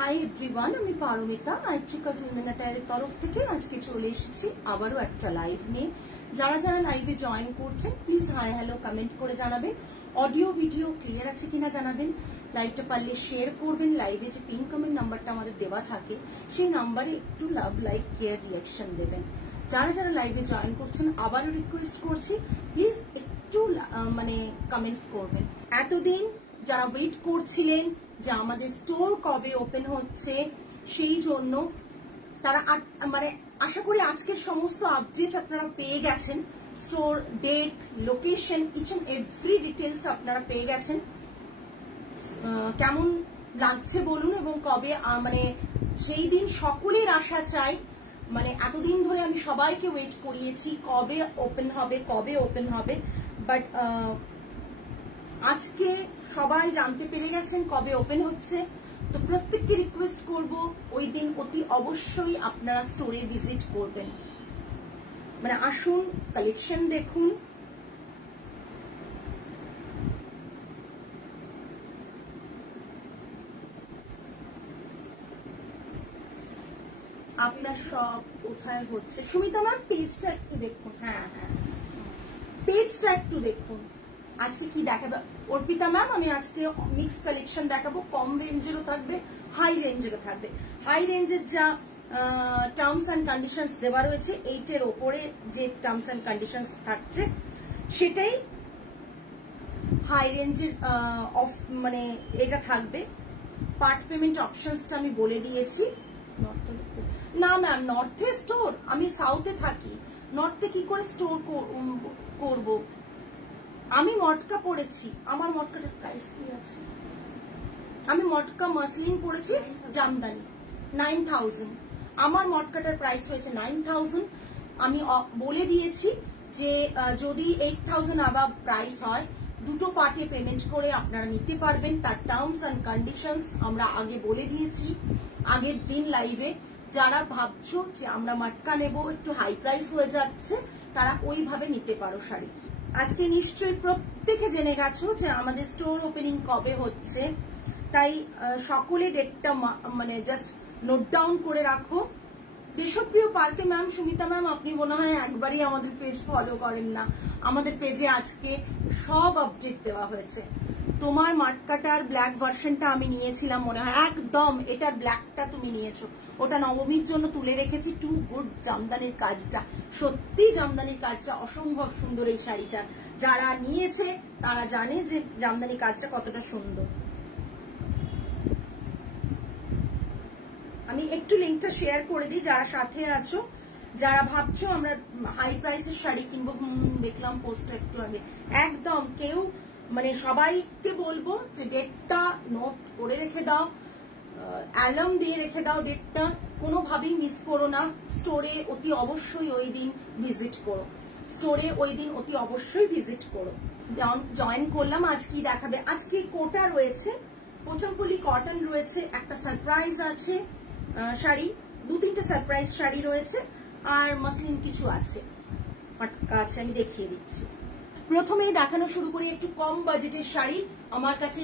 Hi everyone, আমি পারমিতা আইট্রিকা জুলমেনাটারের তরফ থেকে আজকে চলে এসেছি আবারও একটা লাইভ নিয়ে। যারা যারা লাইভে জয়েন করছেন প্লিজ হাই হ্যালো কমেন্ট করে জানাবেন। অডিও ভিডিও ক্লিয়ার আছে কিনা জানাবেন। লাইভটা পারলে শেয়ার করবেন। লাইভে যে পিন কমেন্ট নাম্বারটা আমাদের দেওয়া থাকে সেই নাম্বারে একটু লাভ লাইক কেয়ার রিয়াকশন দেবেন। যারা যারা লাইভে জয়েন করছেন আবারও রিকোয়েস্ট করছি প্লিজ একটু কমেন্টস করবেন। এতদিন যারা ওয়েট করছিলেন যে আমাদের স্টোর কবে ওপেন হচ্ছে, সেই জন্য তারা আশা করি আজকের সমস্ত আপডেট আপনারা পেয়ে গেছেন। Store date, location, each and every details আপনারা পেয়ে গেছেন। কেমন লাগছে বলুন, এবং কবে সেই দিন সকলের আশা চাই। এতদিন ধরে আমি সবাইকে ওয়েট করিয়েছি কবে ওপেন হবে, বাট আজকে সবাই জানতে পেরে গেছেন কবে ওপেন হচ্ছে। তো প্রত্যেককে রিকোয়েস্ট করব ওই দিন অতি অবশ্যই আপনারা স্টোরে ভিজিট করবেন। আসুন, কালেকশন দেখুন। আপনার সব কোথায় হচ্ছে সুমিতা ম্যাম? পেজটা একটু দেখুন। হ্যাঁ, পেজটা একটু দেখুন। আজকে কি দেখাবো অর্পিতা ম্যাম? আমি আজকে মিক্স কালেকশন দেখাবো। কম রেঞ্জেরও থাকবে, হাই রেঞ্জেরও থাকবে। হাই রেঞ্জের যা টার্মস অ্যান্ড কন্ডিশনস দেওয়া রয়েছে, 8 ওপরে যে টার্মস অ্যান্ড কন্ডিশনস থাকছে সেটাই হাই রেঞ্জের এটা থাকবে। পার্ট পেমেন্ট অপশনসটা আমি বলে দিয়েছি। না ম্যাম, নর্থে স্টোর? আমি সাউথে থাকি, নর্থে কি করে স্টোর করব? আমি মটকা পড়েছি। আমার মটকাটার প্রাইস কি আছে? আমি মটকা মাসলিন পড়েছি জামদানি 9000। আমার মটকাটার প্রাইস হয়েছে 9000। আমি বলে দিয়েছি যে যদি 8000 আবাভ প্রাইস হয় দুটো পার্টে পেমেন্ট করে আপনারা নিতে পারবেন। তার টার্মস অ্যান্ড কন্ডিশনস আমরা আগে বলে দিয়েছি আগের দিন লাইভে। যারা ভাবছো যে আমরা মটকা নেব, একটু হাই প্রাইস হয়ে যাচ্ছে, তারা ওইভাবে নিতে পারো শাড়ি। আজকে নিশ্চয়ই প্রত্যেকে জেনে গেছো যে আমাদের স্টোর ওপেনিং কবে হচ্ছে, তাই সকলে ডেটটা জাস্ট নোট ডাউন করে রাখো। দেশপ্রিয় পার্কে ম্যাম, সুমিতা ম্যাম আপনি মনে হয় একবারই আমাদের পেজ ফলো করেন না। আমাদের পেজে আজকে সব আপডেট দেওয়া হয়েছে। তোমার মাটকাটার ব্ল্যাক ভার্সনটা আমি নিয়েছিলাম মনে হয়, একদম এটার ব্ল্যাকটা তুমি নিয়েছো, ওটা নবমীর জন্য তুলে রেখেছি। Two good. জামদানির কাজটা সত্যি, জামদানির কাজটা অসম্ভব সুন্দর এই শাড়িটার। যারা নিয়েছে তারা জানে যে জামদানির কাজটা কতটা সুন্দর। আমি একটু লিঙ্কটা শেয়ার করে দিই যারা সাথে আছো, যারা ভাবছো আমরা হাই প্রাইসের শাড়ি কিনবো। দেখলাম পোস্টটা একটু আগে। একদম কেউ সবাইকে বলবো যে ডেটটা নোট করে রেখে দাও, অ্যালার্ম দিয়ে রেখে দাও ডেটটা, কোনোভাবেই মিস করো না। স্টোরে অতি অবশ্যই ওই দিন ভিজিট করো। জয়েন করলাম। আজ কি দেখাবে? আজকে কোটা রয়েছে, পোচামপল্লি কটন রয়েছে, একটা সারপ্রাইজ আছে শাড়ি, 2-3টে সারপ্রাইজ শাড়ি রয়েছে, আর মাসলিন কিছু আছে, আমি দেখিয়ে দিচ্ছি। প্রথমেই দেখানো শুরু করি একটু কম বাজেটের শাড়ি। আমার কাছে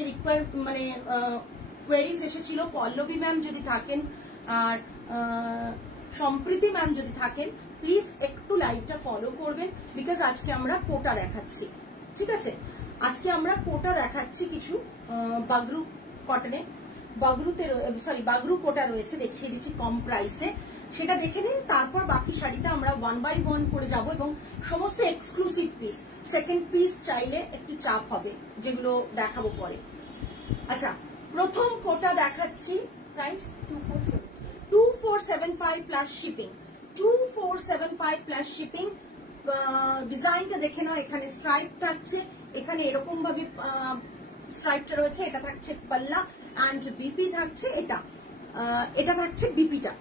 কোয়েরিজ এসেছিল। পল্লবী ম্যাম যদি থাকেন আর সম্প্রীতি ম্যাম যদি থাকেন, প্লিজ একটু লাইভটা ফলো করবেন, বিকজ আজকে আমরা কোটা দেখাচ্ছি। ঠিক আছে, আজকে আমরা কোটা দেখাচ্ছি কিছু বাগরু কটনে। বাগরু কোটা রয়েছে, দেখিয়ে দিচ্ছি কম প্রাইসে, সেটা দেখে নিন। তারপর বাকি শাড়িতে আমরা 1 by 1 করে যাব, এবং সমস্ত এক্সক্লুসিভ পিস। সেকেন্ড পিস চাইলে একটু চাপ হবে, যেগুলো দেখাবো পরে। আচ্ছা, প্রথম কোটা দেখাচ্ছি, price 2475 plus shipping. 2475 plus shipping. ডিজাইনটা দেখে নাও। এখানে স্ট্রাইপ থাকছে, এখানে এরকম ভাবে স্ট্রাইপটা রয়েছে। এটা থাকছে পাল্লা অ্যান্ড বিপি থাকছে। এটা থাকছে বিপিটা,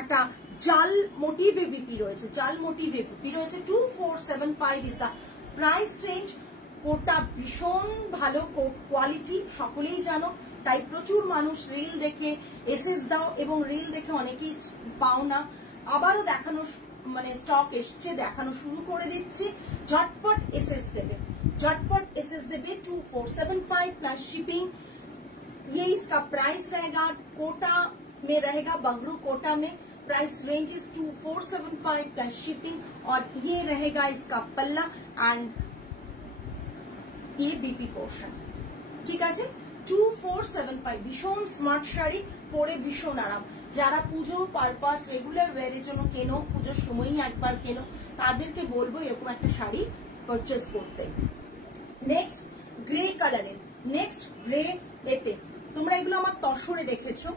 একটা জাল মোটিভে বিপি রয়েছে, 2475 ইজ দা প্রাইস রেঞ্জ। কোটা ভীষণ ভালো কোয়ালিটি, সকলেই জানো, তাই প্রচুর মানুষ রিল দেখে এসএস দাও, এবং রিল দেখে অনেকেই পাও না। আবারও দেখানো স্টক এসছে, দেখানো শুরু করে দিচ্ছি। ঝটপট এসএস দেবে, 2475 প্লাস শিপিং। ये इसका प्राइस रहेगा, कोटा में रहेगा, बंगरू कोटा में price range is 2475 plus shipping. और ये रहेगा इसका पल्ला एंड ये बीपी पोर्शन। ঠিক আছে, 2475 ভীষণ স্মার্ট শাড়ি, পরে ভীষণ আরাম। যারা পুজো পারপাস রেগুলার ওয়্যারের জন্য কেনো, পুজোর সময়ই একবার কেনো, তাদেরকে বলবো এরকম একটা শাড়ি পারচেজ করতে। নেক্সট গ্রে কালারের, নেক্সট গ্রে এতে তোমরা এগুলো আমার তসরে দেখেছো,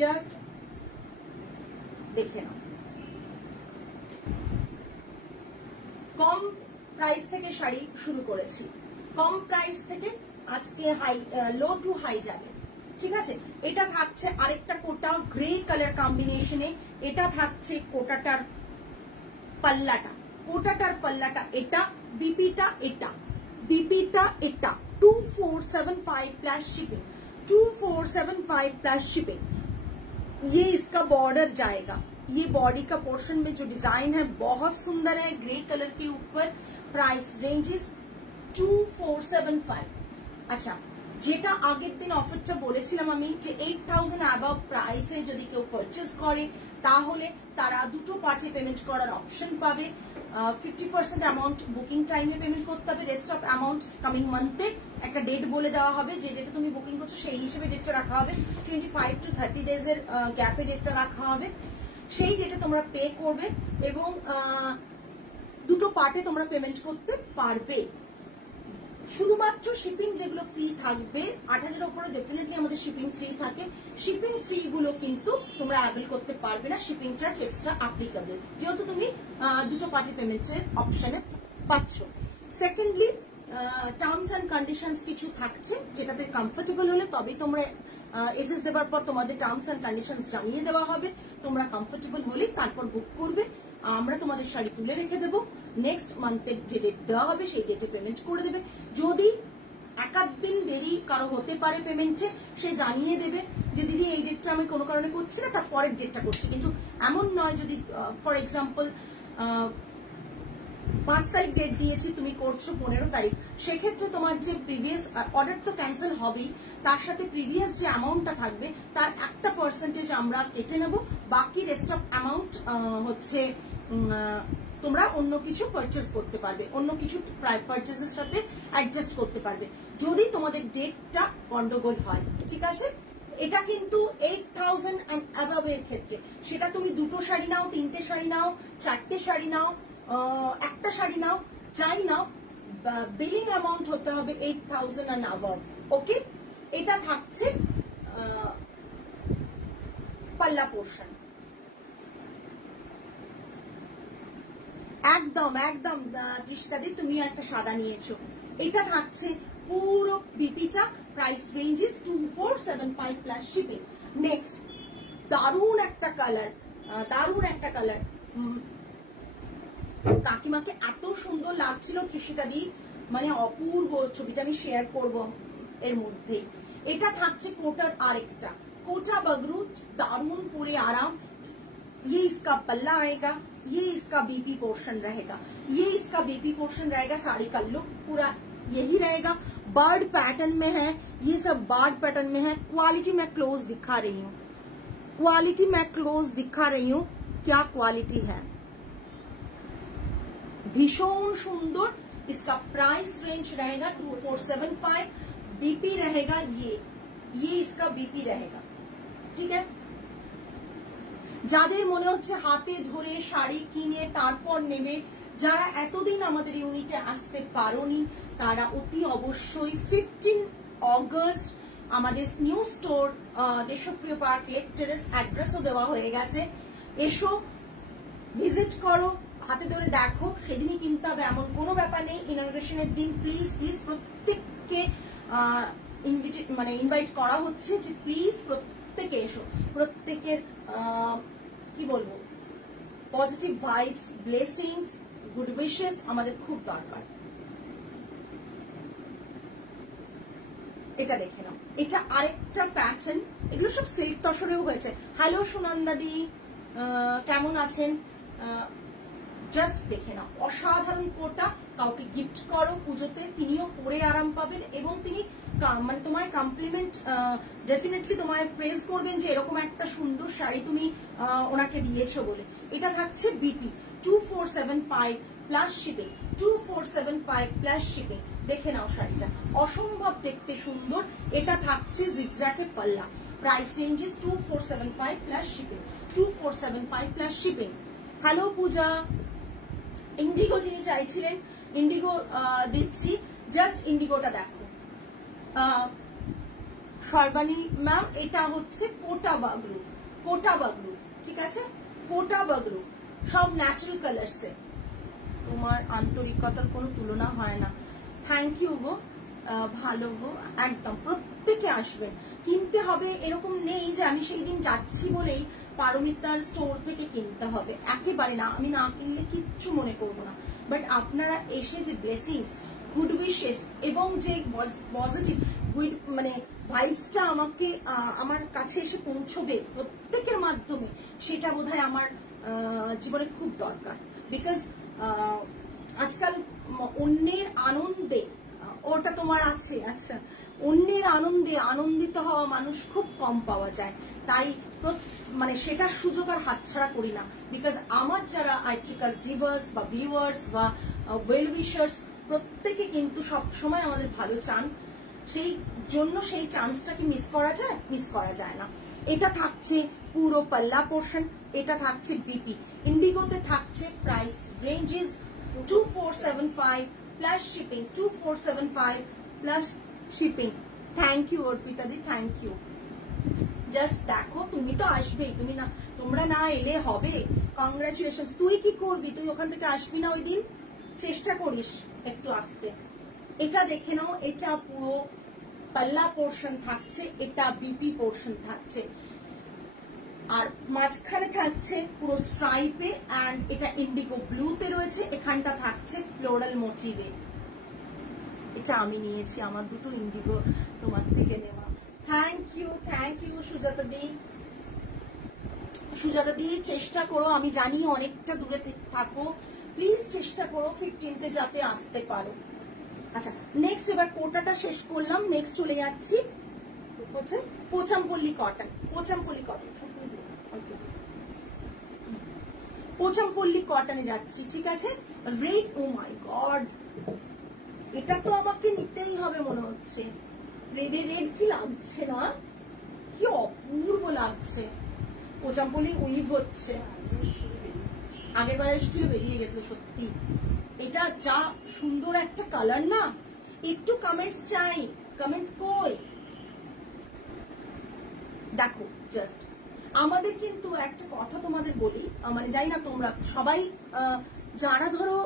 জাস্ট দেখে নাও। কম প্রাইস থেকে শাড়ি শুরু করেছি, কম প্রাইস থেকে আজকে হাই, লো টু হাই যাবে। ঠিক আছে, এটা থাকছে আরেকটা কোটা গ্রে কালার কম্বিনেশনে, এটা থাকছে কোটাটার পাল্লাটা, কোটাটার পাল্লাটা এটা, বিপিটা এটা, বিপিটা এটা 2475 प्लस शिपिंग, 2475 प्लस शिपिंग। ये इसका बॉर्डर जाएगा, ये बॉडी का पोर्शन में जो डिजाइन है बहुत सुंदर है, ग्रे कलर के ऊपर। Price range is 2475। আচ্ছা, যেটা আগের দিন অফারটা বলেছিলাম আমি যে 8000 অ্যাবাভ প্রাইসে যদি কেউ পারচেজ করে তাহলে তারা দুটো পার্টে পেমেন্ট করার অপশন পাবে। 50% অ্যামাউন্ট বুকিং টাইমে পেমেন্ট করতে হবে, রেস্ট অফ অ্যামাউন্ট কামিং মান্থে একটা ডেট বলে দেওয়া হবে, যে ডেটে তুমি বুকিং করছো সেই হিসেবে ডেটটা রাখা হবে, 25 to 30 days এর গ্যাপে ডেটটা রাখা হবে, সেই ডেটে তোমরা পে করবে এবং দুটো পার্টে তোমরা পেমেন্ট করতে পারবে। শুধুমাত্র শিপিং যেগুলো ফ্রি থাকবে, 8000 উপরে ডেফিনেটলি আমাদের শিপিং ফ্রি থাকে, শিপিং ফ্রি গুলো কিন্তু তোমরা অ্যাভেল করতে পারবে না, শিপিং চার্জ এক্সট্রা অ্যাপ্লিকেবল, যেহেতু তুমি দুটো পার্টি পেমেন্টের অপশনে পাচ্ছ। সেকেন্ডলি টার্মস অ্যান্ড কন্ডিশনস কিছু থাকছে, যেটাতে কমফোর্টেবল হলে তবেই তোমরা এসএস দেওয়ার পর তোমাদের টার্মস অ্যান্ড কন্ডিশনস জানিয়ে দেওয়া হবে, তোমরা কমফোর্টেবল হলেই তারপর বুক করবে, আমরা তোমাদের শাড়ি তুলে রেখে দেবো, নেক্সট মান্থের যে ডেট দেওয়া হবে সেই ডেটে পেমেন্ট করে দেবে। যদি একাধ দিন দেরি কারো হতে পারে পেমেন্টে, সে জানিয়ে দেবে যে দিদি এই ডেটটা আমি কোনো কারণে করছি না, তার পরের ডেটটা করছি। কিন্তু এমন নয়, যদি ফর এক্সাম্পল 5 তারিখ ডেট দিয়েছি, তুমি করছো 15 তারিখ, সেক্ষেত্রে তোমার যে প্রিভিয়াস অর্ডার তো ক্যান্সেল হবেই, তার সাথে প্রিভিয়াস যে অ্যামাউন্টটা থাকবে তার একটা পার্সেন্টেজ আমরা কেটে নেব, বাকি রেস্ট অফ অ্যামাউন্ট হচ্ছে তোমরা অন্য কিছু পারচেজ করতে পারবে, অন্য কিছু পারচেজের সাথে অ্যাডজাস্ট করতে পারবে যদি তোমাদের ডেটটা গন্ডগোল হয়। ঠিক আছে, এটা কিন্তু 8000 এন্ড অ্যাবাভ এর ক্ষেত্রে, সেটা তুমি দুটো শাড়ি নাও, তিনটে শাড়ি নাও, চারটে শাড়ি নাও, একটা শাড়ি নাও, যাই নাও, বিলিং অ্যামাউন্ট হতে হবে 8000 এন্ড অ্যাবাভ। ওকে, এটা থাকছে পাল্লা পোর্শন। একদম একদম তৃষিতাদি, তুমি একটা সাদা নিয়েছো, এটা থাকছে পুরো বিপিটা, price range is 2475 plus shipping. Next দারুণ একটা কালার, দারুণ একটা কালার, কাকিমাকে এত সুন্দর লাগছিল তৃষিতাদি, মানে অপূর্ব, ছবিটা আমি শেয়ার করব এর মধ্যে। এটা থাকছে কোটার আরেকটা, कोटा बगरू, दारुन पूरे आराम। ये इसका पल्ला आएगा, ये इसका बीपी पोर्शन रहेगा, ये इसका बीपी पोर्शन रहेगा। साड़ी का लुक पूरा यही रहेगा। बर्ड पैटर्न में है, ये सब बर्ड पैटर्न में है। क्वालिटी मैं क्लोज दिखा रही हूँ, क्वालिटी मैं क्लोज दिखा रही हूँ, क्या क्वालिटी है, भीषण सुंदर। इसका प्राइस रेंज रहेगा 2475। बीपी रहेगा ये इसका बीपी रहेगा। ठीक है, যাদের মনে হচ্ছে হাতে ধরে শাড়ি কিনে তারপর নেবে, যারা এতদিন আমাদের ইউনিটে আসতে পারোনি তারা অতি অবশ্যই 15 অগস্ট আমাদের নিউ স্টোর দেশপ্রিয় পার্ক লেক টেরেস অ্যাড্রেসও দেওয়া হয়ে গেছে। এসো, ভিজিট করো, হাতে ধরে দেখো, সেদিনই কিনতে হবে এমন কোনো ব্যাপার নেই। ইনগ্রেশনের দিন প্লিজ প্লিজ প্রত্যেককে ইনভাইট করা হচ্ছে যে প্লিজ প্রত্যেকে এসো। প্রত্যেকের কি বলবো, positive vibes, blessings, good wishes আমাদের খুব দরকার। এটা দেখে নাও, এটা আরেকটা প্যাটার্ন, এগুলো সব সিল্ক তসরেও হয়েছে। হ্যালো সুনন্দাদি, কেমন আছেন? জাস্ট দেখে নাও, অসাধারণ কোটা। কাউকে গিফট করো পুজোতে, তিনিও পরে আরাম পাবেন এবং তিনি মানে তোমায় কমপ্লিমেন্ট ডেফিনেটলি তোমায় প্রেজ করবেন যে এরকম একটা সুন্দর শাড়ি তুমি ওনাকে দিয়েছো বলে। এটা থাকছে BP 2475 plus shipping, 2475 plus shipping. দেখে নাও শাড়িটা অসম্ভব দেখতে সুন্দর। এটা থাকছে জিগজ্যাগে পাল্লা। Price range is 2475 plus shipping, 2475 plus shipping. Hello Puja, Indigo যিনি চাইছিলেন ইন্ডিগো দিচ্ছি, জাস্ট ইন্ডিগোটা দেখো। সর্বাণী ম্যাম এটা হচ্ছে কোটা বাগরু, কোটা বাগরু, ঠিক আছে, কোটা বাগরু, সব ন্যাচারাল কালারসে। তোমার আন্তরিকতার কোনো তুলনা হয় না। থ্যাংক ইউ গো, ভালো গো, একদম প্রত্যেকে আসবেন, কিনতে হবে এরকম নেই যে আমি সেই দিন যাচ্ছি বলেই পারমিতার স্টোর থেকে কিনতে হবে, একেবারে না। আমি না কিনলে কিচ্ছু মনে করবো না, বাট আপনারা এসে যে ব্লেসিংস, গুড উইশেস এবং যে পজিটিভ মানে ভাইবসটা আমাকে আমার কাছে এসে পৌঁছবে প্রত্যেকের মাধ্যমে, সেটা বোধহয় আমার জীবনে খুব দরকার। বিকজ আজকাল অন্যের আনন্দে, ওটা তোমার আছে, আচ্ছা, অন্যের আনন্দে আনন্দিত হওয়া মানুষ খুব কম পাওয়া যায়, তাই মানে সেটার সুযোগ আর হাতছাড়া করি না। বিকজ আমার যারা আইট্রিকাস ডিভার্স বা ভিউয়ার্স বা ওয়েল উইশার্স প্রত্যেকে কিন্তু সব সময় আমাদের ভালো চান, সেই জন্য সেই চান্সটাকে মিস করা যায়? মিস করা যায় না। এটা থাকছে পুরো পাল্লা পোর্শন, এটা থাকছে বিপি। ইন্ডিগোতে থাকছে price range is 2475 plus shipping, 2475 plus shipping. Thank you Arpita di, thank you. Just দেখো, তুমি তো আসবেই, তুমি না, তোমরা না এলে হবে? কংগ্রাচুলেশন। তুই কি করবি? তুই ওখান থেকে আসবি না ওই দিন? চেষ্টা করিস একটু আসতে। এটা দেখে নাও, এটা পুরো পাল্লা পোর্শন থাকছে, এটা বিপি পোর্শন থাকছে, আর মাঝখানে থাকছে পুরো স্ট্রাইপে, অ্যান্ড এটা ইন্ডিগো ব্লুতে রয়েছে, এখানটা থাকছে ফ্লোরাল মোটিভে। এটা আমি নিয়েছি, আমার দুটো ইন্ডিগো তোমার থেকে নেওয়া। থ্যাংক ইউ সুজাতা দি। সুজাতা দি চেষ্টা করো, আমি জানি অনেকটা দূরে থাকো, প্লিজ চেষ্টা করো 15তে যাতে আসতে পারো। আচ্ছা, নেক্সট এবার কোটাটা শেষ করলাম, নেক্সট চলে যাচ্ছি হচ্ছে পোচামপল্লী কটন। পোচামপল্লী কটন, পোচামপল্লী কটনে যাচ্ছি, ঠিক আছে। রেড, ও মাই গড, এটা তো আমাকে নিতেই হবে মনে হচ্ছে। রেডে রেড কি লাগছে না, কি অপূর্ব লাগছে। পোচামপল্লী উইভ হচ্ছে, আগের বার এসেছিল বেরিয়ে গেছিল সত্যি। এটা যা সুন্দর একটা কালার না, একটু কমেন্টস চাই, কমেন্ট কই? দেখো জাস্ট আমাদের কিন্তু একটা কথা তোমাদের বলি, মানে জানি না তোমরা সবাই যারা ধরো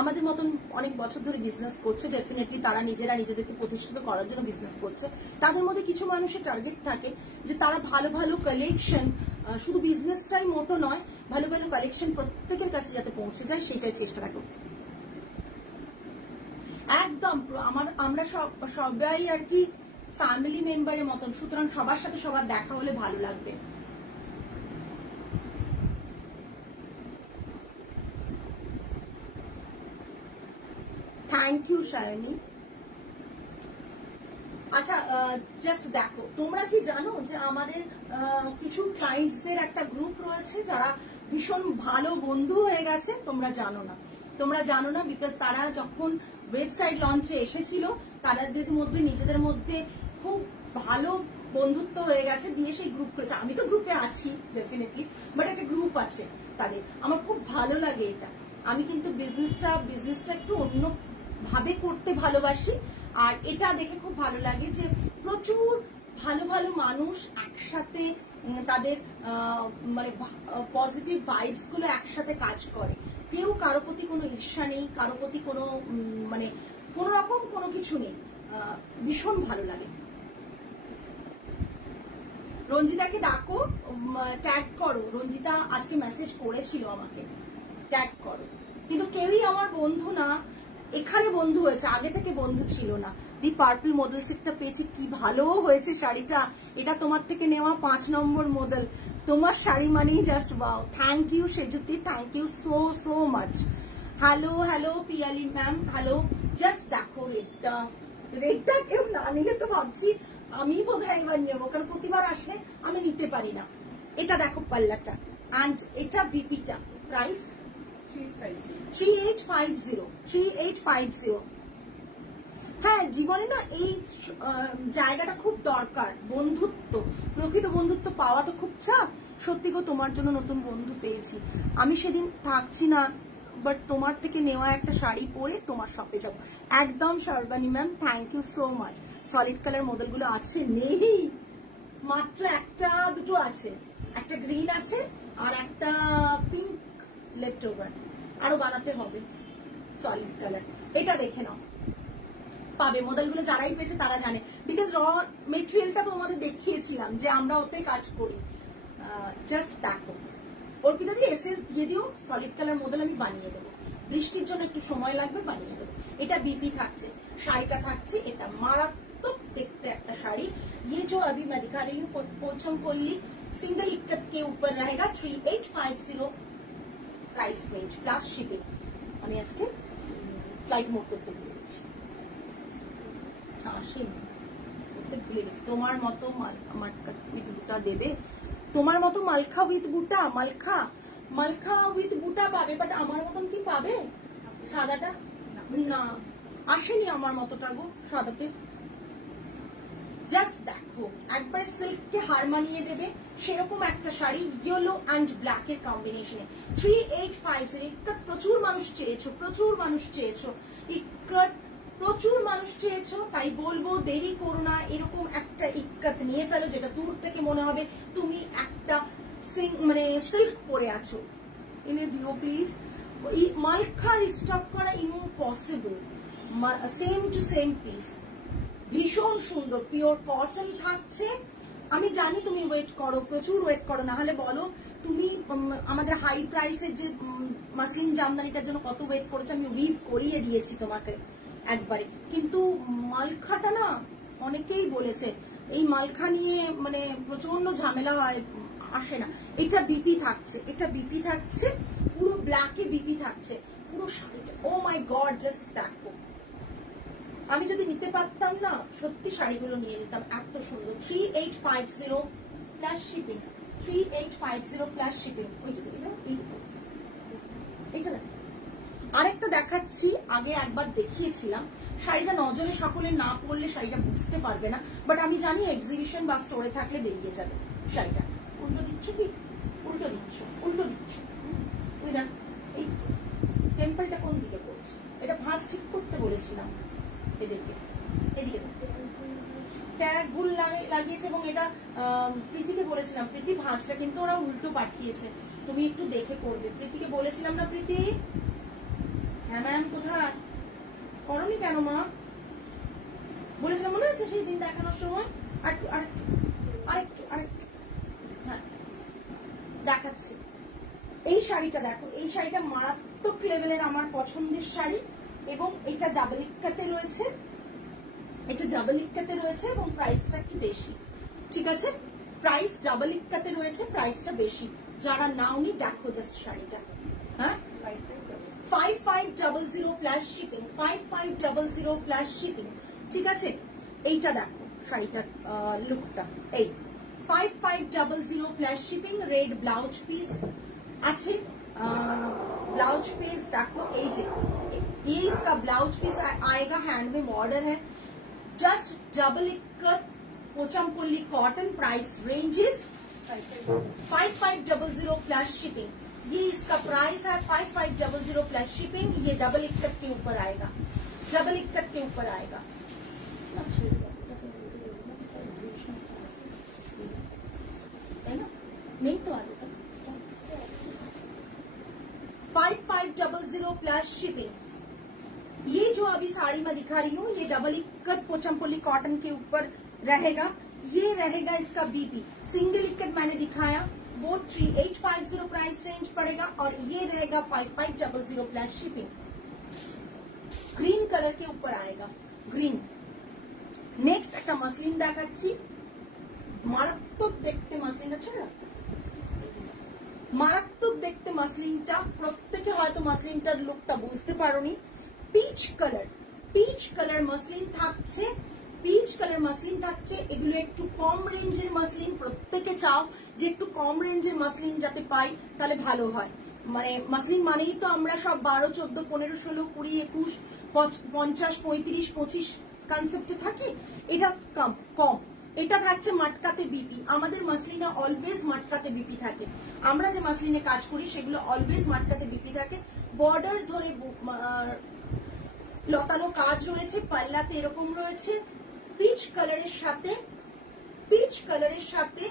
আমাদের মতন অনেক বছর ধরে বিজনেস করছে, ডেফিনেটলি তারা নিজেরা নিজেদেরকে প্রতিষ্ঠিত করার জন্য বিজনেস করছে। তাদের মধ্যে কিছু মানুষের টার্গেট থাকে যে তারা ভালো ভালো কালেকশন, শুধু বিজনেসটাই মোটো নয়, ভালো ভালো কালেকশন প্রত্যেকের কাছে যাতে পৌঁছে যায়, সেটাই চেষ্টা রাখো। একদম আমরা সবাই আর কি ফ্যামিলি মেম্বারের মতন, সুতরাং সবার সাথে সবার দেখা হলে ভালো লাগবে। Thank you Shayani. আচ্ছা, জাস্ট দেখো, তোমরা কি জানো যে আমাদের কিছু ক্লায়েন্টসদের একটা গ্রুপ রয়েছে যারা ভীষণ ভালো বন্ধু হয়ে গেছে? তোমরা জানো না, বিকজ তারা যখন ওয়েবসাইট লঞ্চে এসেছিল তাদের মধ্যে নিজেদের মধ্যে খুব ভালো বন্ধুত্ব হয়ে গেছে, দিয়ে সেই গ্রুপ করেছে। আমি তো গ্রুপে আছি ডেফিনেটলি, বাট একটা গ্রুপ আছে তাদের, আমার খুব ভালো লাগে এটা। আমি কিন্তু বিজনেসটা একটু অন্য ভাবে করতে ভালোবাসি, আর এটা দেখে খুব ভালো লাগে যে প্রচুর ভালো ভালো মানুষ একসাথে তাদের মানে পজিটিভ ভাইবস গুলো একসাথে কাজ করে। কেউ কারো প্রতি কোনো ঈর্ষা নেই, কারো প্রতি কোনো মানে কোন রকম কোনো কিছু নেই, ভীষণ ভালো লাগে। রঞ্জিতাকে ডাকো, ট্যাগ করো। রঞ্জিতা আজকে মেসেজ করেছিল আমাকে, ট্যাগ করো, কিন্তু কেউই আমার বন্ধু না। এখানে বন্ধু হয়েছে, আগে থেকে বন্ধু ছিল না। দি পার্পল মডেল সেটটা পেয়েছি, কি ভালো হয়েছে শাড়িটা। এটা তোমার থেকে নেওয়া 5 নম্বর মডেল। তোমার শাড়ি মানেই just wow. Thank you Sejuti, thank you so much. Hello hello Piyali ma'am, hello. Just দেখো রেডটা, রেডটা কেউ না নিলে তো ভাবছি আমি বোধহয় এবার নেবো, কারণ প্রতিবার আসলে আমি নিতে পারি না। এটা দেখো পাল্লাটা, অ্যান্ড এটা বিপিটা, প্রাইস 3850। হ্যাঁ, জীবনে না এই জায়গাটা খুব দরকার, বন্ধুত্ব, প্রকৃত বন্ধুত্ব পাওয়া তো খুব চাপ। সত্যি গো, তোমার জন্য নতুন বন্ধু পেয়েছি। আমি সেদিন থাকছি না, বাট তোমার থেকে নেওয়া একটা শাড়ি পরে তোমার শপে যাব একদম। Sarbani ma'am, thank you so much. Solid colour মডেলগুলো আছে, নেই, মাত্র একটা দুটো আছে, একটা গ্রিন আছে আর একটা পিঙ্ক লেফট ওভার, আরো বানাতে হবে সলিড কালার। এটা দেখে নাও, পাবে মডেলগুলো, যারাই পেয়েছে তারা জানে, বিকজ র মেটেরিয়ালটা তো আমাদের দেখিয়েছিলাম যে আমরা ওতে কাজ করি। জাস্ট দেখো, অর্পিতা দিয়ে এসএস দিয়ে দিও, সলিড কালার মডেল আমি বানিয়ে দেবো, বৃষ্টির জন্য একটু সময় লাগবে, বানিয়ে দেবো। এটা বিপি থাকছে, শাড়িটা থাকছে, এটা মারাত্মক দেখতে একটা শাড়ি। ये जो अभी मैं दिखा रही हूँ पोचम कोली सिंगल इक्कत के ऊपर रहेगा 3850 प्राइस रेंज प्लस शिपिंग। আমি আজকে ফ্লাইট মোড করতে ভুলে গেছি, ভুলে গেছি। তোমার মতো মালখা উইথ বুটা দেবে, তোমার মতো মালখা উইথ বুটা, মালখা উইথ বুটা পাবে, বাট আমার মতন কি পাবে সাদাটা? না, আসেনি আমার মতোটা গো সাদাতে। জাস্ট দেখো, একবার সিল্ককে হার মানিয়ে দেবে সেরকম একটা শাড়ি, ইয়েলো অ্যান্ড ব্ল্যাক এর কম্বিনেশনে। 3850। ইক্কত প্রচুর মানুষ চেয়েছো, প্রচুর মানুষ চেয়েছো, ইক্কত প্রচুর মানুষ চেয়েছো, তাই বলবো দেরি করো না, এরকম একটা ইক্কত নিয়ে ফেলো যেটা দূর থেকে মনে হবে তুমি একটা মানে সিল্ক পরে আছো। এনে দিও প্লিজ। মালখার স্টক করা impossible, same to same piece, ভীষণ সুন্দর, পিওর কটন থাকছে। আমি জানি তুমি ওয়েট করো, প্রচুর ওয়েট করো, না হলে বলো তুমি আমাদের হাই প্রাইসের যে মাসলিন জামদানিটার জন্য কত ওয়েট করেছো। আমি উইভ করিয়ে দিয়েছি তোমাকে একবারে, কিন্তু মালখাটা না অনেকেই বলেছে এই মালখা নিয়ে মানে প্রচন্ড ঝামেলা হয়, আসে না। এটা বিপি থাকছে, এটা বিপি থাকছে, পুরো ব্ল্যাকে বিপি থাকছে পুরো শাড়িটা। ও মাই গড, জাস্ট দেখো, আমি যদি নিতে পারতাম না সত্যি শাড়িগুলো নিয়ে নিতাম, এত সুন্দর। 3850 প্লাস শিপিং, 3850 প্লাস শিপিং। এইটা আরেকটা দেখাচ্ছি, আগে একবার দেখিয়েছিলাম শাড়িটা, নজরে সকলে না পড়লে শাড়িটা বুঝতে পারবে না, বাট আমি জানি এক্সিবিশন বা স্টোরে থাকলে বেরিয়ে যাবে শাড়িটা। উল্টো দিচ্ছ কি? উল্টো দিচ্ছ, উল্টো দিচ্ছ। তুমি দেখ এই টেম্পলটা কোন দিকে পড়ছে, এটা ভাঁজ ঠিক করতে বলেছিলাম। এদিকে, এদিকে ট্যাগ ভুল লাগিয়েছে, এবং এটা প্রীতিকে বলেছিলাম, প্রীতি ভাঁজটা কিন্তু ওরা উল্টো পাঠিয়েছে, তুমি একটু দেখে করবে। প্রীতিকে বলেছিলাম না প্রীতি? হ্যাঁ ম্যাম, কোথায় করনি কেন মা? বলেছিলাম, মনে আছে সেই দিন দেখানোর সময়? আরেকটু আরেকটু আরেকটু আরেকটু, হ্যাঁ দেখাচ্ছি। এই শাড়িটা দেখো, এই শাড়িটা মারাত্মক লেভেলের আমার পছন্দের শাড়ি, এবং এটা ডাবল ইক্কাতে রয়েছে, এটা ডাবল ইক্কাতে রয়েছে, এবং প্রাইসটা একটু বেশি। ঠিক আছে, প্রাইস ডাবল ইক্কাতে রয়েছে, প্রাইসটা বেশি। যারা নাওনি দেখো জাস্ট শাড়িটা। হ্যাঁ, 5500 প্লাস শিপিং, 5500 প্লাস শিপিং। ঠিক আছে, এইটা দেখো শাড়িটার লুকটা, এই 5500 plus shipping. Red blouse piece আছে, ब्लाउज पीस देखो, ये इसका ब्लाउज पीस आएगा, हैंड में बॉर्डर है, just double ikat Pochampally cotton. Price ranges 5500 plus shipping, ये इसका प्राइस है 5500 प्लस शिपिंग। ये डबल इक्कत के ऊपर आएगा, डबल इक्कत के ऊपर आएगा। है ना, नहीं तो आ 5500 प्लस शिपिंग। ये जो अभी साड़ी मैं दिखा रही हूँ, ये डबल इक्कत पोचमपल्ली कॉटन के ऊपर रहेगा। ये रहेगा इसका बीपी। सिंगल इक्कत मैंने दिखाया, वो 3850 प्राइस रेंज पड़ेगा, और ये रहेगा 5500 प्लस शिपिंग। ग्रीन कलर के ऊपर आएगा, ग्रीन। नेक्स्ट একটা মসলিন দেখাচ্ছি, মারাত্মক দেখতে মসলিনটা, ছাড়া মারাত্মক দেখতে মাসলিনটা প্রত্যেকে হয়তো মাসলিনটার লুকটা বুঝতে পারোনি। পিচ কালার মাসলিন থাকছে, পিচ কালার মাসলিন থাকছে। এগুলো একটু কম রেঞ্জের মাসলিন, প্রত্যেকে চাও যে একটু কম রেঞ্জের মাসলিন যাতে পাই তাহলে ভালো হয়। মানে মাসলিন মানেই তো আমরা সব 12, 14, 15, 16, 20, 21, 50, 35, 25 কনসেপ্টে থাকি। এটা কম। এটা থাকছে মাটকাতে বিপি। আমাদের মাসলিনে অলওয়েজ মাটকাতে বিপি থাকে। আমরা যে মাসলিনে কাজ করি সেগুলো অলওয়েজ মাটকাতে বিপি থাকে। বর্ডার ধরে লতানো কাজ রয়েছে, পাল্লাতে এরকম রয়েছে। পিচ কালারের সাথে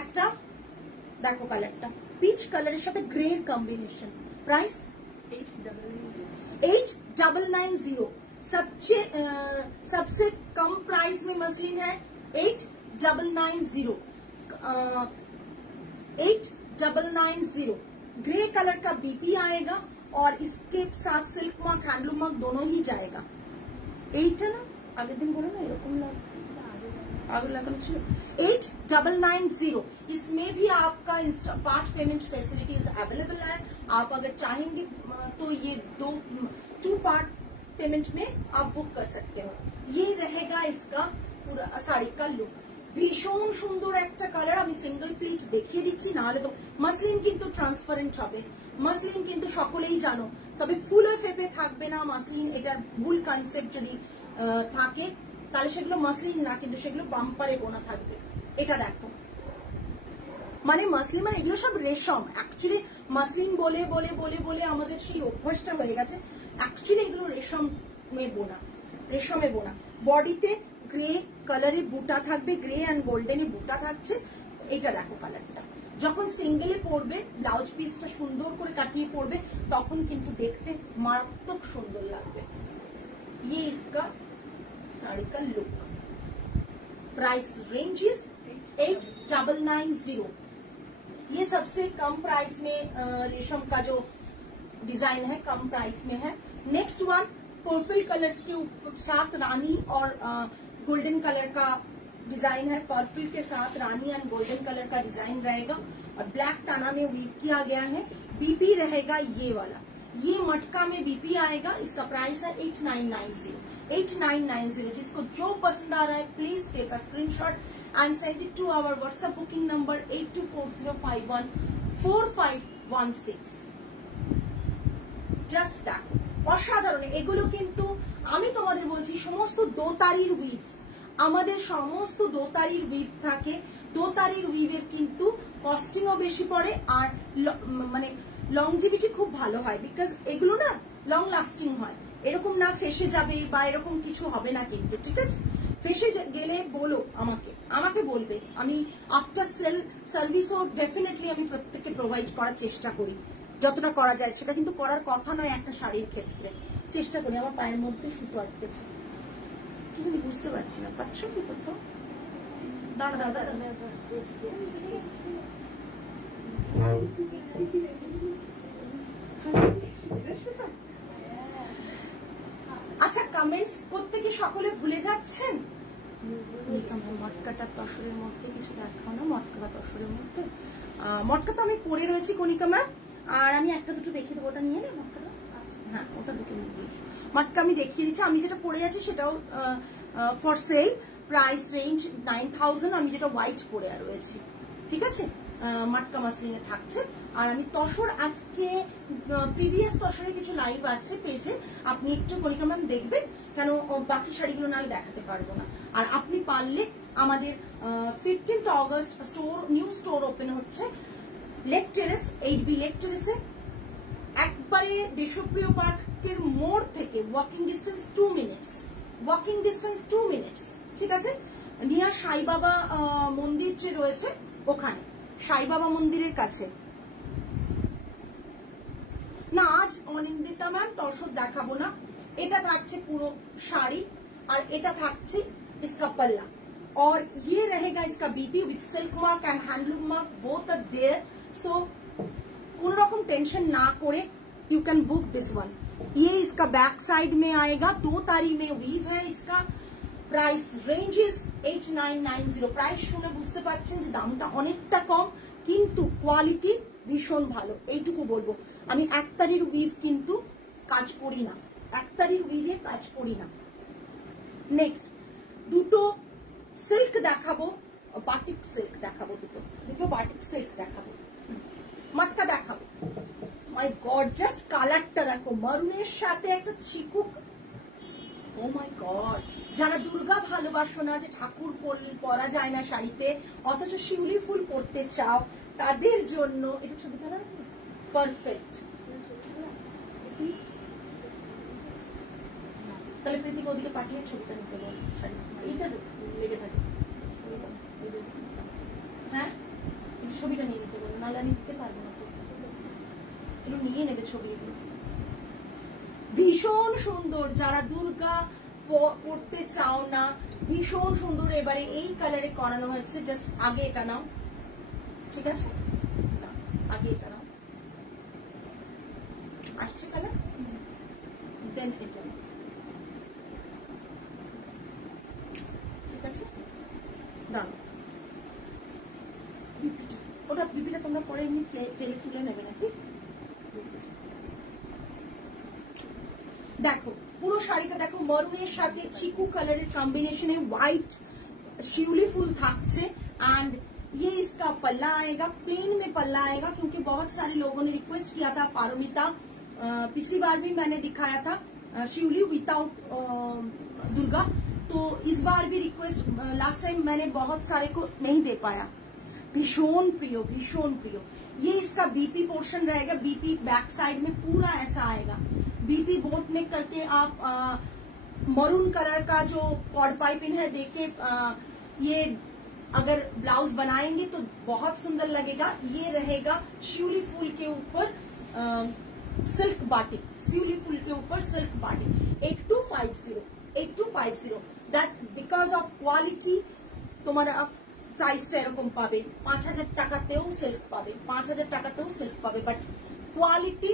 একটা দেখো কালারটা, পিচ কালারের সাথে গ্রে কম্বিনেশন। প্রাইস 8990। सबसे कम प्राइस में मसलिन है 8990। 8990 ग्रे कलर का बीपी आएगा और इसके साथ सिल्क मार्क, हैंडलूम मार्क दोनों ही जाएगा। 8 है ना, आगे दिन बोलो ना, एरकम आगे लगाना चाहिए। 8990। इसमें भी आपका पार्ट पेमेंट फैसिलिटीज अवेलेबल है। आप अगर चाहेंगे तो ये 2 पार्ट पेमेंट में आप बुक कर सकते हो। ये रहेगा इसका पूरा শাড়ি का लुक। ভীষণ সুন্দর একটা কালার। আমি সিঙ্গেল প্লিট দেখিয়ে দিচ্ছি, না হলে তো মাসলিন কিন্তু ট্রান্সপারেন্ট হবে। মাসলিন কিন্তু সকলেই জানো, তবে ফুলে ফেপে থাকবে না মাসলিন। এটার ভুল কনসেপ্ট যদি থাকে তাহলে সেগুলো মাসলিন না, কিন্তু সেগুলো বাম্পারে বোনা থাকবে। এটা দেখো, মানে মাসলিন মানে এগুলো সব রেশম। অ্যাকচুয়ালি মাসলিন বলে বলে বলে বলে আমাদের সেই অভ্যাসটা হয়ে গেছে। অ্যাকচুয়ালি এগুলো রেশমে বোনা। বডিতে গ্রে কালারে বুটা থাকবে, গ্রে অ্যান্ড গোল্ডেনে বুটা থাকছে। এটা দেখো কালারটা, যখন সিঙ্গেলে পরবে, ব্লাউজ পিসটা সুন্দর করে কাটিয়ে পরবে, তখন কিন্তু দেখতে মারাত্মক সুন্দর লাগবে। ये इसका साड़ी का लुक। Price range is 8990। ये सबसे कम प्राइस में रेशम का जो डिजाइन है कम प्राइस में है। नेक्स्ट वन पर्पल कलर के साथ रानी और गोल्डन कलर का डिजाइन है। पर्पल के साथ रानी एंड गोल्डन कलर का डिजाइन रहेगा और ब्लैक टाना में वीव किया गया है। बीपी रहेगा ये वाला, ये मटका में बीपी आएगा। इसका प्राइस है 8990। 8990। जिसको जो पसंद आ रहा है please take a screenshot and send it to our WhatsApp booking number 8240514516। Just দেখো, অসাধারণ। এগুলো কিন্তু আমি তোমাদের বলছি সমস্ত দোতারির উইভ, আমাদের সমস্ত দোতারির উইভ থাকে। দোতারির উইভের কিন্তু কস্টিংও বেশি পড়ে আর মানে লংজিভিটি খুব ভালো হয়, বিকজ এগুলো না লং লাস্টিং হয়। এরকম না ফেসে যাবে বা এরকম কিছু হবে না কিন্তু, ঠিক আছে? ফেসে গেলে বলো আমাকে বলবে। আমি আফটার সেল সার্ভিসও ডেফিনেটলি আমি প্রত্যেককে প্রোভাইড করার চেষ্টা করি যতটা করা যায়। সেটা কিন্তু করার কথা নয় একটা শাড়ির ক্ষেত্রে, চেষ্টা করি। আমার পায়ের মধ্যে সুতো আটকেছে, কিন্তু আমি বুঝতে পারছি না। পাচ্ছ কি কোথাও? দাঁড়া। আচ্ছা, কমেন্টস করতে কি সকলে ভুলে যাচ্ছেন? মটকাটা তসরের মধ্যে কিছু দেখাও না। মটকা বা তসরের মধ্যে মটকা তো আমি পরে রয়েছি কণিকা ম্যাম, আর আমি একটা দুটো দেখিয়ে দেবো। ওটা নিয়ে নে মটকাটা। হ্যাঁ, ওটা দুটো নিয়ে দিয়েছি। মটকা আমি দেখিয়ে দিচ্ছি। আমি যেটা পরে আছি সেটাও ফর সেল। Price range 9000। আমি যেটা হোয়াইট পরে রয়েছি, ঠিক আছে? মটকা মাসলিনে থাকছে। আর আমি তসর, আজকে প্রিভিয়াস তসরের কিছু লাইভ আছে পেজে, আপনি একটু কণিকা ম্যাম দেখবেন, কেন বাকি শাড়িগুলো নাহলে দেখাতে পারবো না। আর আপনি পারলে আমাদের 15th August new store open হচ্ছে লেক টেরেস, 8B লেক টেরেসে, একবারে দেশপ্রিয় পার্কের মোড় থেকে ওয়াকিং ডিস্টেন্স 2 মিনিটস, ঠিক আছে? নিয়ার সাই বাবা মন্দির যে রয়েছে ওখানে, সাই বাবা মন্দিরের কাছে। না, আজ অনিন্দিতা ম্যাম তসর দেখাবো না। এটা থাকছে পুরো শাড়ি আর এটা থাকছে इसका पल्ला और ये रहेगा इसका BP with silk mark and handloom mark both are there. So कोई रकम टेंशन ना करे, you can book this one. ये इसका बैक साइड में आएगा, 2 तारी में वीव है। इसका प्राइस रेंज इज 8990। प्राइस শুনে বুঝতে পারছেন যে দামটা অনেকটা কম, কিন্তু কোয়ালিটি ভীষণ ভালো, এইটুকু বলবো। আমি একতারির উইভ কিন্তু কাজ করি না, একতারির উইভে কাজ করি না। নেক্সট দুটো সিল্ক দেখাবো, বাটিক সিল্ক দেখাবো, দুটো বাটিক সিল্ক দেখাবো, মাটকা দেখাবো। মাই গড, জাস্ট কালারটা দেখো, মারুনের সাথে একটা চিকুক। ও মাই গড, যারা দুর্গা ভালোবাসো না, যে ঠাকুর পরা যায় না শাড়িতে, অথচ শিউলি ফুল পরতে চাও, তাদের জন্য এটা ছবি তোলা আছে পারফেক্ট। তাহলে প্রীতিকে ওদিকে পাঠিয়ে ছবিটা নিতে বল, শাড়ি এইটা লেগে থাকে। হ্যাঁ, ছবিটা নিয়ে নিতে বলো, নাহলে আমি দিতে পারবো না। একটু নিয়ে নেবে ছবিগুলো। ভীষণ সুন্দর, যারা দুর্গা পড়তে চাও না, ভীষণ সুন্দর। এবারে এই কালারে করানো হয়েছে, জাস্ট আগে এটা নাও, ঠিক আছে, আগে এটা নাও, আসছে কালার, দেন এটা নাও, ঠিক আছে, দাঁড়াও। ওটা বিপিটা তোমরা পরে এমনি ফেলে তুলে নেবে নাকি? দেখো পুরো শাড়িটা দেখো, মরুনের সাথে চিকু কালারের कॉम्बिनेशने व्हाइट शिउली फूल থাকছে। एंड ये इसका पल्ला आएगा, प्लेन में पल्ला आएगा, क्योंकि बहुत सारे लोगों ने रिक्वेस्ट किया था पारोमिता, पिछली बार भी मैंने दिखाया था शिउली विदाउट दुर्गा, तो इस बार भी रिक्वेस्ट, लास्ट टाइम मैंने बहुत सारे को नहीं दे पाया। भीषण प्रियो, भीषण प्रियो। ये इसका बीपी पोर्शन रहेगा, बीपी बैक साइड में पूरा ऐसा आएगा। बीपी बोट नेक करके आप मरून कलर का जो कॉर्ड पाइपिंग है देके ये अगर ब्लाउज बनाएंगे तो बहुत सुंदर लगेगा। ये रहेगा शिउली फूल के ऊपर सिल्क बाटिक, शिउली फूल के ऊपर silk batik. 8250 that because of quality तुम्हारा প্রাইসটা এরকম পাবে। 5000 টাকাতেও সিল্ক পাবে, 5000 টাকাতেও সিল্ক পাবে, বাট কোয়ালিটি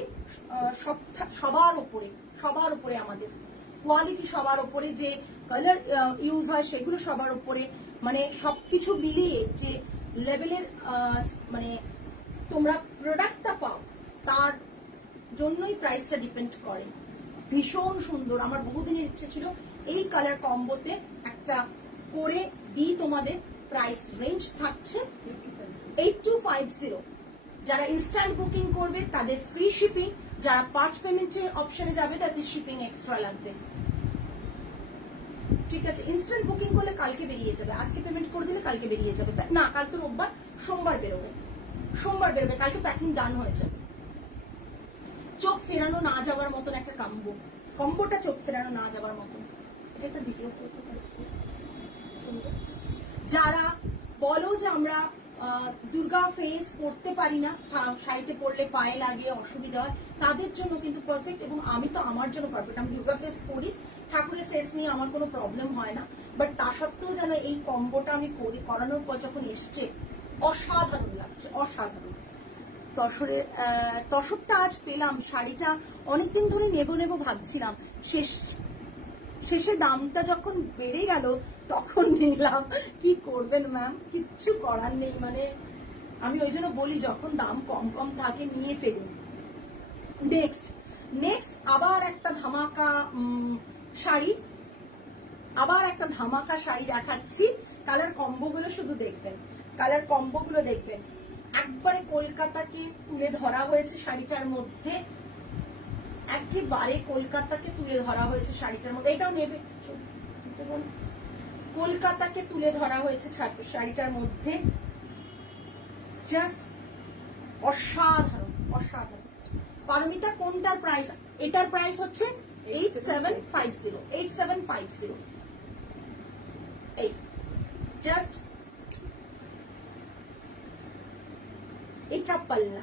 সবার উপরে, সবার উপরে। আমাদের কোয়ালিটি সবার উপরে, যে কালার ইউজ হয় সেগুলো সবার উপরে, মানে সবকিছু মিলিয়ে যে লেভেলের মানে তোমরা প্রোডাক্টটা পাও, তার জন্যই প্রাইসটা ডিপেন্ড করে। ভীষণ সুন্দর, আমার বহুদিনের ইচ্ছে ছিল এই কালার কম্বোতে একটা করে দিই তোমাদের। প্রাইস রেঞ্জ থাকছে 8250। যারা ইনস্ট্যান্ট বুকিং করবে তাদের ফ্রি শিপিং, যারা 5 পেমেন্টের অপশনে যাবে তাদের শিপিং এক্সট্রা লাগবে, ঠিক আছে। ইনস্ট্যান্ট বুকিং করলে কালকে বেরিয়ে যাবে, আজকে পেমেন্ট করে দিলে কালকে বেরিয়ে যাবে, না কাল তো রোববার, সোমবার বেরোবে, সোমবার বেরোবে, কালকে প্যাকিং ডান হয়ে যাবে। চোখ ফেরানো না যাওয়ার মতন একটা কম্বোটা চোখ ফেরানো না যাওয়ার মতন। এটা একটা ভিডিও করতে পারি। যারা বলো যে আমরা দুর্গা ফেস পড়তে পারি না, শাড়িতে পরলে পায়ে লাগে, অসুবিধা হয়, তাদের জন্য কিন্তু পারফেক্ট। এবং আমি তো আমার জন্য পারফেক্ট, আমি দুর্গা ফেস পরি, ঠাকুরের ফেস নিয়ে আমার কোনো প্রবলেম হয় না। বাট তা সত্ত্বেও যেন এই কম্বোটা আমি করানোর পর যখন এসছে, অসাধারণ লাগছে, অসাধারণ। তসরটা আজ পেলাম, শাড়িটা অনেকদিন ধরে নেবো ভাবছিলাম, শেষে দামটা যখন বেড়ে গেল তখন নিলাম। কি করবেন ম্যাম, কিচ্ছু করার নেই, মানে আমি ওই জন্য বলি যখন দাম কম কম থাকে নিয়ে ফেলুন। নেক্সট আবার একটা ধামাকা শাড়ি, আবার একটা ধামাকা শাড়ি দেখাচ্ছি। কালার কম্বোগুলো শুধু দেখবেন, কালার কম্বোগুলো দেখবেন। একবারে কলকাতাকে তুলে ধরা হয়েছে শাড়িটার মধ্যে, একেবারে কলকাতাকে তুলে ধরা হয়েছে শাড়িটার মধ্যে। এটাও নেবে, কলকাতাকে তুলে ধরা হয়েছে শাড়িটার মধ্যে, জাস্ট অসাধারণ, অসাধারণ। পারমিতা কোনটার প্রাইস? এটার প্রাইস হচ্ছে 8750। এই জাস্ট এটা পাল্লা,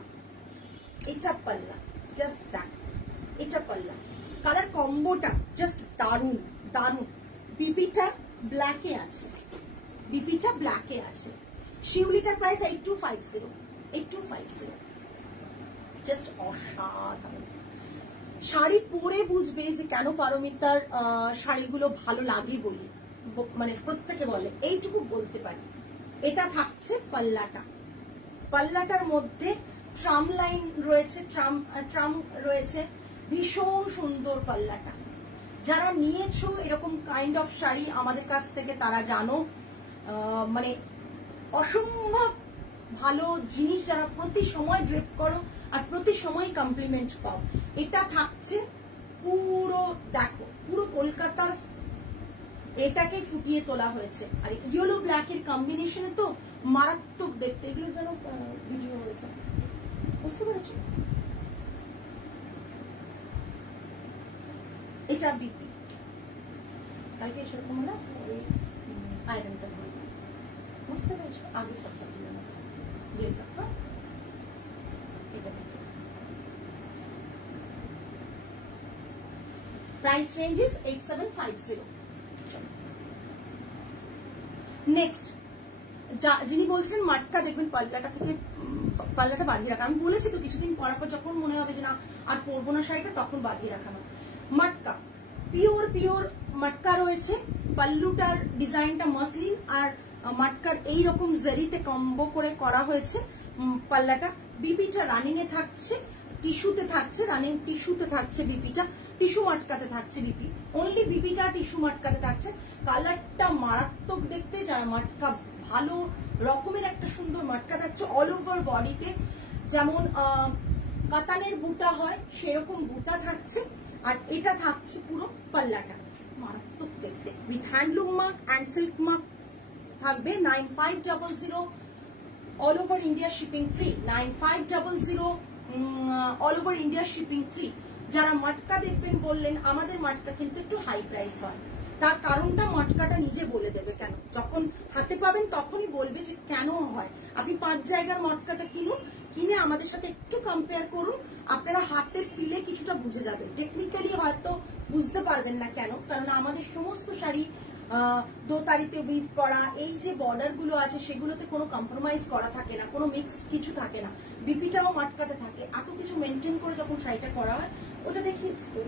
এটা পাল্লা, জাস্ট দ্যাট, এটা পাল্লা। কালার কম্বোটা জাস্ট দারুন দারুন। বিপিটা ব্ল্যাকে আছে, বিপিটা ব্ল্যাকে আছে। শিউলিটার প্রাইস 8250, জাস্ট অসাধারণ। শাড়ি পরে বুঝবে যে কেন পারমিতার শাড়িগুলো ভালো লাগে বলি, মানে প্রত্যেকে বলে, এইটুকু বলতে পারি। এটা থাকছে পাল্লাটা, পাল্লাটার মধ্যে ট্রাম লাইন রয়েছে, ট্রাম রয়েছে, ভীষণ সুন্দর পাল্লাটা। যারা নিয়েছো এরকম কাইন্ড অফ শাড়ি আমাদের কাছ থেকে তারা জানো, মানে অসম্ভব ভালো জিনিস, যারা প্রতি সময় ড্রেপ করো আর প্রতি সময় কমপ্লিমেন্ট পাও। এটা থাকছে পুরো, দেখো পুরো কলকাতার এটাকে ফুটিয়ে তোলা হয়েছে, আর ইয়েলো ব্ল্যাকের কম্বিনেশনে তো মারাত্মক দেখতে। এগুলো যেন ভিডিও হয়েছে, বুঝতে পেরেছো? এটা বিপি, কালকে সেরকম না আয়রনটা ধরবে, বুঝতে পেরেছো? আগে সবটা দিলে না দিয়ে থাকো। এটা প্রাইস রেঞ্জ ইজ 8750। নেক্সট যিনি বলছেন মাটকা, দেখবেন পাল্লাটা থেকে পাল্লাটা বাঁধিয়ে রাখা। আমি বলেছি তো কিছুদিন পরার পর যখন মনে হবে যে না আর পরবো না শাড়িটা, তখন বাঁধিয়ে রাখানো। মাটকা পিওর পিওর মাটকা রয়েছে, পাল্লুটার ডিজাইনটা মসলিন আর মাটকার এইরকম জারিতে কম্বো করে করা হয়েছে পাল্লাটা। বিপিটা রানিং এ থাকছে, টিস্যুতে থাকছে, রানিং টিস্যুতে থাকছে বিপিটা, টিস্যু মাটকাতে থাকছে বিপি, অনলি বিপিটা টিস্যু মাটকাতে থাকছে। কালারটা মারাত্মক দেখতে, যারা মাটকা ভালো রকমের একটা সুন্দর মাটকা থাকছে অল ওভার বডিতে, যেমন কাতানের বুটা হয় সেরকম বুটা থাকছে, আর এটা থাকছে পুরো পাল্লাটা মারাত্মক দেখতে, with handloom mark and silk mark থাকবে। 9500 all over India shipping free, 9500 all over India shipping free. যারা মাটকা দেখবেন বললেন আমাদের মাটকা কিন্তু একটু হাই প্রাইস হয়, তার কারণটা মাটকাটা নিজে বলে দেবে কেন, যখন হাতে পাবেন তখনই বলবে যে কেন হয়। আপনি 5 জায়গার মাটকাটা কিনুন, কিনে আমাদের সাথে একটু কম্পেয়ার করুন, আপনারা হাতের ফিলে কিছুটা বুঝে যাবেন। টেকনিক্যালি হয়তো বুঝতে পারবেন না কেন, কারণ আমাদের সমস্ত শাড়ি দোতারিতে উইভ করা, এই যে বর্ডার গুলো আছে সেগুলোতে কোনো কম্প্রোমাইজ করা থাকে না, কোনো মিক্সড কিছু থাকে না, বিপিটাও মাটকাতে থাকে, এত কিছু মেনটেন করে যখন শাড়িটা করা হয়। ওটা দেখিয়েছি তো,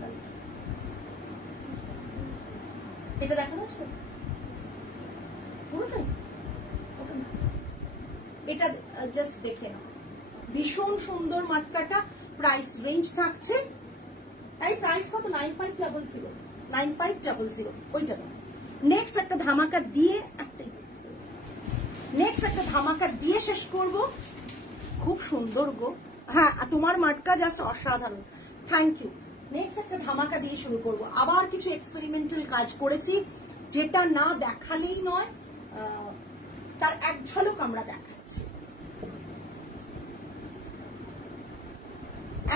এটা দেখো না পুরোটাই, এটা জাস্ট দেখে নাও, ভীষণ সুন্দর মাটকাটা। প্রাইস রেঞ্জ থাকছে, তাই প্রাইস কত? 9500, 9500 ওইটা দাও। নেক্সট একটা ধামাকা দিয়ে শেষ করব। খুব সুন্দর গো, হ্যাঁ তোমার মাটকা জাস্ট অসাধারণ, থ্যাংক ইউ। নেক্সট একটা ধামাকা দিয়ে শুরু করব। আবার কিছু এক্সপেরিমেন্টাল কাজ করেছি, যেটা না দেখালেই নয়, তার এক ঝলক আমরা দেখাচ্ছি,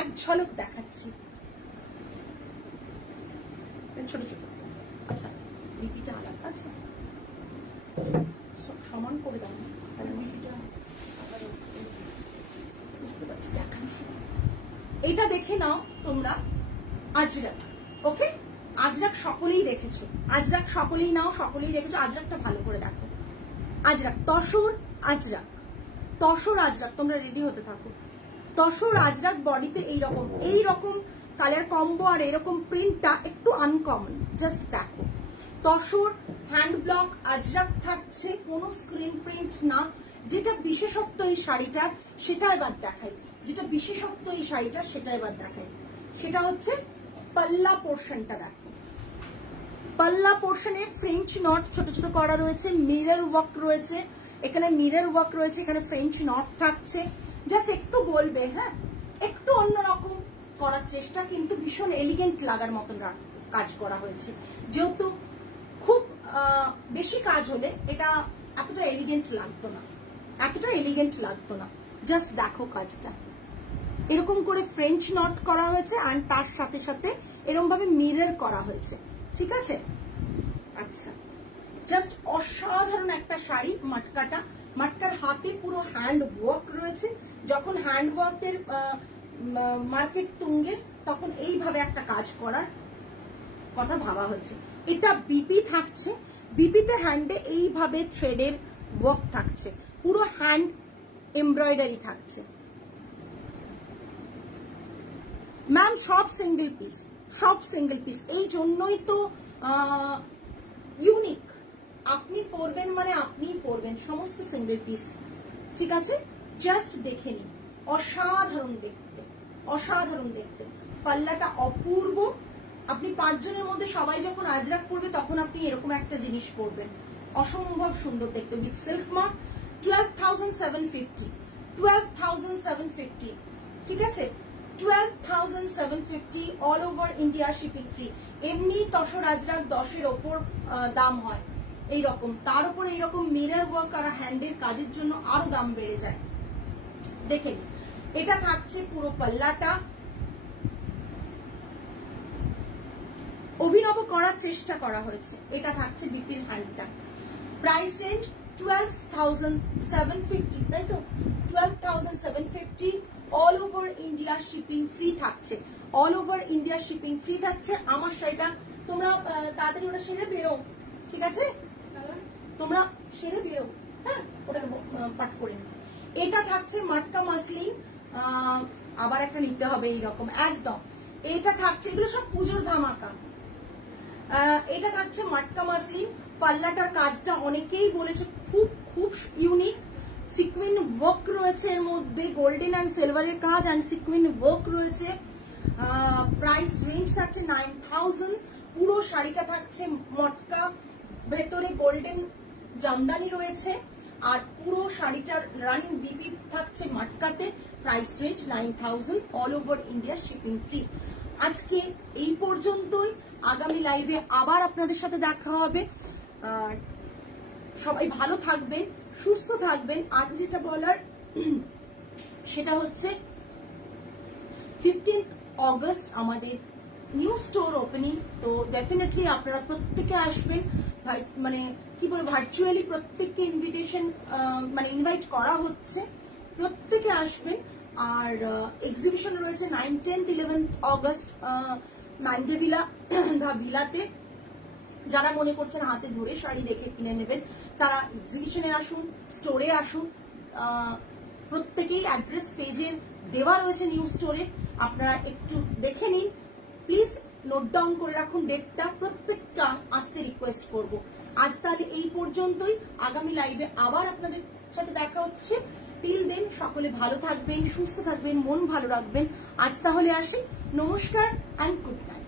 এক ঝলক দেখাচ্ছি। ছোট ছোট, আচ্ছা বিপিটা আলাদা আছে, সমান করে দাও না, তাহলে বিপিটা বুঝতে পারছি দেখানোর সময়। এইটা দেখে নাও তোমরা, আজরাক, ওকে? আজরাক সকলেই দেখেছো, আজরাক সকলেই নাও, সকলেই দেখেছো। আজরাকটা ভালো করে দেখো, আজরাক তসর, আজরাক তসর, আজরাক, তোমরা রেডি হতে থাকো। তসর আজরাক বডিতে এইরকম কালার কম্বো, আর এরকম প্রিন্টটা একটু আনকমন, জাস্ট দেখো। তসর হ্যান্ড ব্লক আজরাক থাকছে, কোনো স্ক্রিন প্রিন্ট না। যেটা বিশেষত্ব এই শাড়িটার সেটা এবার দেখাই, যেটা বিশেষত্ব এই শাড়িটার সেটা এবার দেখাই, সেটা হচ্ছে পাল্লা পোর্শনটা দেখো। পাল্লা পোর্শনে ফ্রেঞ্চ নট ছোট ছোট করা রয়েছে, মিরর ওয়ার্ক রয়েছে, এখানে মিরর ওয়ার্ক রয়েছে, এখানে ফ্রেঞ্চ নট থাকছে। জাস্ট একটু বলবে, হ্যাঁ একটু অন্যরকম করার চেষ্টা, কিন্তু ভীষণ এলিগেন্ট লাগার মতন কাজ করা হয়েছে। যেহেতু খুব বেশি কাজ হলে এটা এতটা এলিগেন্ট লাগতো না, জাস্ট দেখো কাজটা, এরকম করে ফ্রেঞ্চ নট করা হয়েছে, আর তার সাথে সাথে এরকম ভাবে মিরর করা হয়েছে, ঠিক আছে? আচ্ছা, জাস্ট অসাধারণ একটা শাড়ি। মাটকাটা, মাটকার হাতে পুরো হ্যান্ড ওয়ার্ক রয়েছে, যখন হ্যান্ড ওয়ার্কের মার্কেট তুঙ্গে, তখন এইভাবে একটা কাজ করার কথা ভাবা হয়েছে। এটা বিপি থাকছে, বিপিতে হ্যান্ডে এইভাবে থ্রেডের ওয়ার্ক থাকছে, পুরো হ্যান্ড এমব্রয়ডারি থাকছে। ম্যাম সব সিঙ্গেল পিস, এই জন্যই তো ইউনিক। আপনি পরবেন মানে আপনিই পরবেন, সমস্ত সিঙ্গেল পিস, ঠিক আছে? জাস্ট দেখে নিন, অসাধারণ দেখতে, অসাধারণ দেখতে। পাল্লাটা অপূর্ব। আপনি 5 জনের মধ্যে সবাই যখন আজরাক পরবে তখন আপনি এরকম একটা জিনিস পরবেন, অসম্ভব সুন্দর দেখতে। উইথ সিল্ক মার্ক, 12,750, 12,750, ঠিক আছে, 12,750 all over India shipping free. এমনি তসর আজরাক 10-এর ওপর দাম হয় এইরকম, তার উপর এইরকম মিরর ওয়ার্ক আর হ্যান্ডের কাজের জন্য আরো দাম বেড়ে যায়। দেখেন এটা থাকছে পুরো পাল্লাটা, অভিনব করার চেষ্টা করা হয়েছে। এটা থাকছে বিপির হ্যান্ডটা, প্রাইস রেঞ্জ 12,750, তাই তো, 12,750 all over India shipping free থাকছে, all over India shipping free থাকছে। আমার শাড়িটা তোমরা তাড়াতাড়ি ওটা সেরে বেরো, ঠিক আছে, তোমরা সেরে বেরো, হ্যাঁ, ওটাকে পাট করে। এটা থাকছে মাটকা মাসলিন, আবার একটা নিতে হবে এইরকম একদম। এটা থাকছে, এগুলো সব পুজোর ধামাকা। এটা থাকছে মাটকা মাসলিন, পাল্লাটার কাজটা অনেকেই বলেছে খুব খুব ইউনিক, সিকুইন ওয়ার্ক রয়েছে এর মধ্যে, গোল্ডেন অ্যান্ড সিলভারের কাজ অ্যান্ড সিকুইন ওয়ার্ক রয়েছে। প্রাইস রেঞ্জ থাকছে 9,000। পুরো শাড়িটা থাকছে মটকা, ভেতরে গোল্ডেন জামদানি রয়েছে, আর পুরো শাড়িটার রানিং বিপি থাকছে মাটকাতে। Price range 9,000 all over India shipping free. আজকে এই পর্যন্তই, আগামী লাইভে আবার আপনাদের সাথে দেখা হবে। সবাই ভালো থাকবেন, সুস্থ থাকবেন। আর যেটা বলার সেটা হচ্ছে 15 অগস্ট আমাদের নিউ স্টোর ওপেনিং, তো ডেফিনেটলি আপনারা প্রত্যেকে আসবেন। মানে কি বলবো, ভার্চুয়ালি প্রত্যেককে ইনভিটেশন মানে ইনভাইট করা হচ্ছে, প্রত্যেকে আসবেন। আর এক্সিবিশন রয়েছে 9, 10, 11 অগস্ট ম্যান্ডেভিলা ভিলাতে। যারা মনে করছেন হাতে ধরে শাড়ি দেখে কিনে নেবেন, তারা এক্সিবিশনে আসুন, স্টোরে আসুন। প্রত্যেকেই অ্যাড্রেস পেজে দেওয়া রয়েছে নিউ স্টোরে, আপনারা একটু দেখে নিন প্লিজ, নোট ডাউন করে রাখুন ডেটটা, প্রত্যেকটা আসতে রিকোয়েস্ট করব। আজ তাহলে এই পর্যন্তই, আগামী লাইভে আবার আপনাদের সাথে দেখা হচ্ছে। টিল দেন সকলে ভালো থাকবেন, সুস্থ থাকবেন, মন ভালো রাখবেন। আজ তাহলে আসি, নমস্কার অ্যান্ড গুড নাইট।